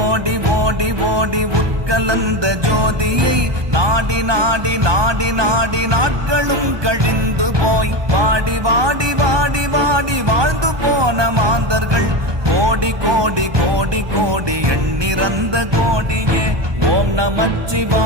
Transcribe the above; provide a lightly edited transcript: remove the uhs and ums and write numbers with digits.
ஓடி ஓடி ஓடி உட்கலந்த ஜோதியை நாடி நாடி நாடி நாடி நாட்களும் கழிந்து போய் வாடி வாடி வாடி வாடி வாழ்ந்து போன மாந்தர்கள் கோடி கோடி கோடி கோடி எண்ணிறந்த கோடியே ஓம் நமச்சிவாய